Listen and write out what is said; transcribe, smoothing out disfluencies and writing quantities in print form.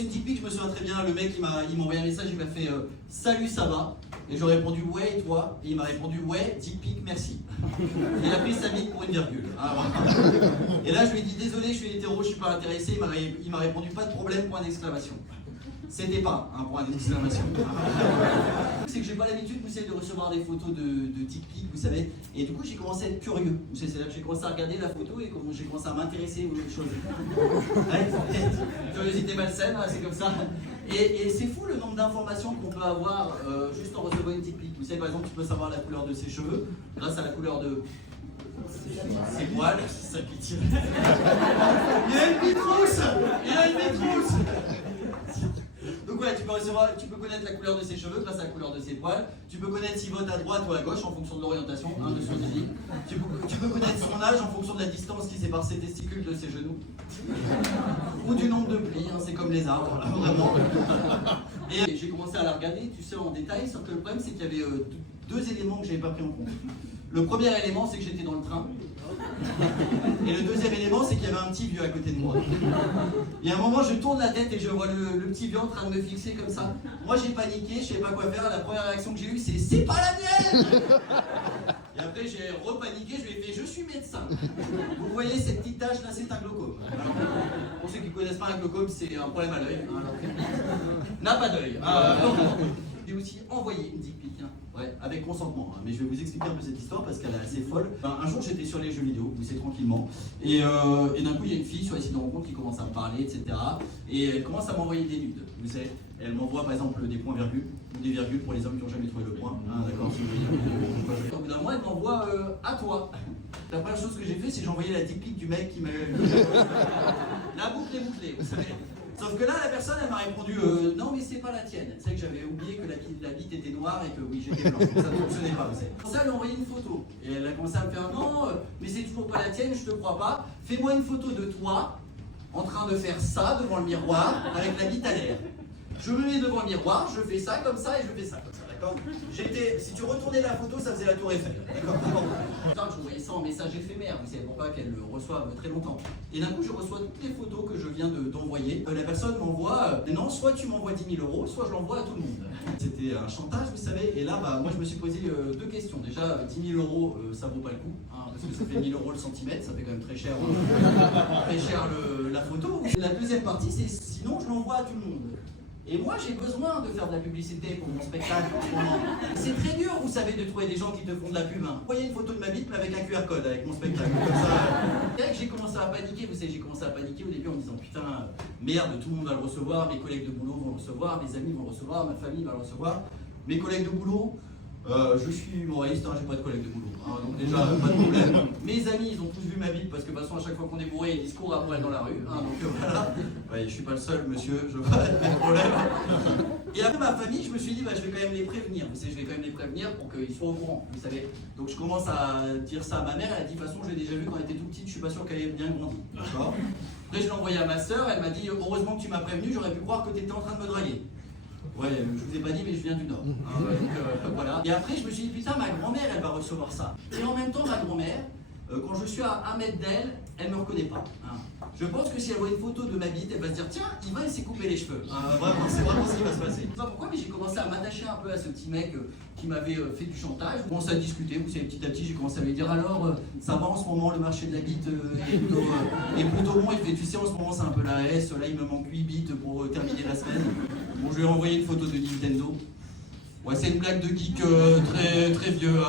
reçu une dick pic, je me souviens très bien, le mec il m'a envoyé un message, il m'a fait salut, ça va? Et j'aurais répondu ouais, et toi? Et il m'a répondu ouais, dick pic, merci. Il a pris sa bite pour une virgule. Alors, et là je lui ai dit désolé, je suis hétéro, je suis pas intéressé. Il m'a répondu pas de problème, point d'exclamation. C'était pas un point d'exclamation. C'est que j'ai pas l'habitude, vous savez, de recevoir des photos de dick pic, vous savez. Et du coup, j'ai commencé à être curieux. Vous savez, c'est là que j'ai commencé à regarder la photo et j'ai commencé à m'intéresser aux choses. Ouais, curiosité malsaine, c'est comme ça. Et c'est fou le nombre d'informations qu'on peut avoir juste en recevant une dick pic. Vous savez, par exemple, tu peux savoir la couleur de ses cheveux grâce à la couleur de ses poils. C'est ça qui tire. Il a une bite rousse. Il a une bite rousse. Donc ouais, tu peux connaître la couleur de ses cheveux grâce à la couleur de ses poils. Tu peux connaître s'il vote à droite ou à gauche en fonction de l'orientation, de son zizi. Tu peux connaître son âge en fonction de la distance qui sépare ses testicules de ses genoux. Ou du nombre de plis, c'est comme les arbres, là, vraiment. Et j'ai commencé à la regarder, tu sais, en détail, sauf que le problème c'est qu'il y avait deux éléments que j'avais pas pris en compte. Le premier élément, c'est que j'étais dans le train. Et le deuxième élément, c'est qu'il y avait un petit vieux à côté de moi. Et à un moment, je tourne la tête et je vois le petit vieux en train de me fixer comme ça. Moi, j'ai paniqué, je savais pas quoi faire. La première réaction que j'ai eue, c'est pas la mienne. Et après, j'ai repaniqué, je lui ai fait je suis médecin. Vous voyez cette petite tache là, c'est un glaucome. Pour ceux qui ne connaissent pas un glaucome, c'est un problème à l'œil. N'a pas d'œil. J'ai aussi envoyé une dick pic. Ouais, avec consentement, mais je vais vous expliquer un peu cette histoire parce qu'elle est assez folle. Un jour j'étais sur les jeux vidéo, vous savez, tranquillement, et d'un coup il y a une fille sur les sites de rencontre qui commence à me parler, etc. Et elle commence à m'envoyer des nudes, vous savez. Elle m'envoie par exemple des points virgules, ou des virgules pour les hommes qui n'ont jamais trouvé le point. D'accord, si vous voulez. Au bout d'un moment elle m'envoie à toi. La première chose que j'ai fait, c'est j'ai envoyé la dick pic du mec qui m'a... La boucle est bouclée, vous savez. Sauf que là, la personne, elle m'a répondu non, mais c'est pas la tienne. C'est que j'avais oublié que la bite était noire et que oui, j'étais blanc. Ça ne fonctionnait pas, vous savez. Pour ça, elle a envoyé une photo. Et elle a commencé à me faire non, mais c'est toujours pas la tienne, je te crois pas. Fais-moi une photo de toi en train de faire ça devant le miroir avec la bite à l'air. Je me mets devant le miroir, je fais ça comme ça et je fais ça comme ça, d'accord? Si tu retournais la photo, ça faisait la tour Eiffel, d'accord? Je voyais ça en message éphémère, vous savez pourquoi qu'elle le reçoive très longtemps. Et d'un coup, je reçois toutes les photos que je viens d'envoyer. La personne m'envoie, non, soit tu m'envoies 10 000 €, soit je l'envoie à tout le monde. C'était un chantage, vous savez, et là, moi je me suis posé deux questions. Déjà, 10 000 €, ça vaut pas le coup, parce que ça fait 1 000 € le centimètre, ça fait quand même très cher, la photo. La deuxième partie, c'est sinon je l'envoie à tout le monde. Et moi, j'ai besoin de faire de la publicité pour mon spectacle en ce moment. C'est très dur, vous savez, de trouver des gens qui te font de la pub. Vous voyez une photo de ma bite, mais avec un QR code, avec mon spectacle. Comme ça. C'est vrai que j'ai commencé à paniquer, vous savez, j'ai commencé à paniquer au début en me disant putain, merde, tout le monde va le recevoir, mes collègues de boulot vont le recevoir, mes amis vont le recevoir, ma famille va le recevoir. Mes collègues de boulot, je suis humoriste, j'ai pas de collègues de boulot. Donc déjà, pas de problème. Mes amis, ils ont tous vu ma bite parce que de toute façon, à chaque fois qu'on est bourré, ils discourent après dans la rue. Donc voilà. Ouais, je suis pas le seul, monsieur, je vois pas de problème. Et après ma famille, je me suis dit, je vais quand même les prévenir. Vous savez, je vais quand même les prévenir pour qu'ils soient au courant, vous savez. Donc je commence à dire ça à ma mère. Elle a dit, de toute façon, je l'ai déjà vu quand elle était tout petite, je suis pas sûr qu'elle ait bien grandi. D'accord. Après, je l'ai envoyé à ma soeur. Elle m'a dit, heureusement que tu m'as prévenu, j'aurais pu croire que tu étais en train de me draguer. Ouais, je vous ai pas dit, mais je viens du Nord. Donc voilà. Et après, je me suis dit, putain, ma grand-mère, elle va recevoir ça. Et en même temps, ma grand-mère, quand je suis à 1 mètre d'elle, elle me reconnaît pas. Je pense que si elle voit une photo de ma bite, elle va se dire, tiens, Ivan, il s'est coupé les cheveux. Vraiment, c'est vraiment ce qui va se passer. Je sais pas pourquoi, mais j'ai commencé à m'attacher un peu à ce petit mec qui m'avait fait du chantage. Je commence à discuter, vous savez, petit à petit, j'ai commencé à lui dire, alors, ça va en ce moment, le marché de la bite est plutôt bon. Il fait, tu sais, en ce moment, c'est un peu la S. Là, il me manque 8 bites pour terminer la semaine. Bon, je lui ai envoyé une photo de Nintendo. Ouais, c'est une blague de geek très, très vieux.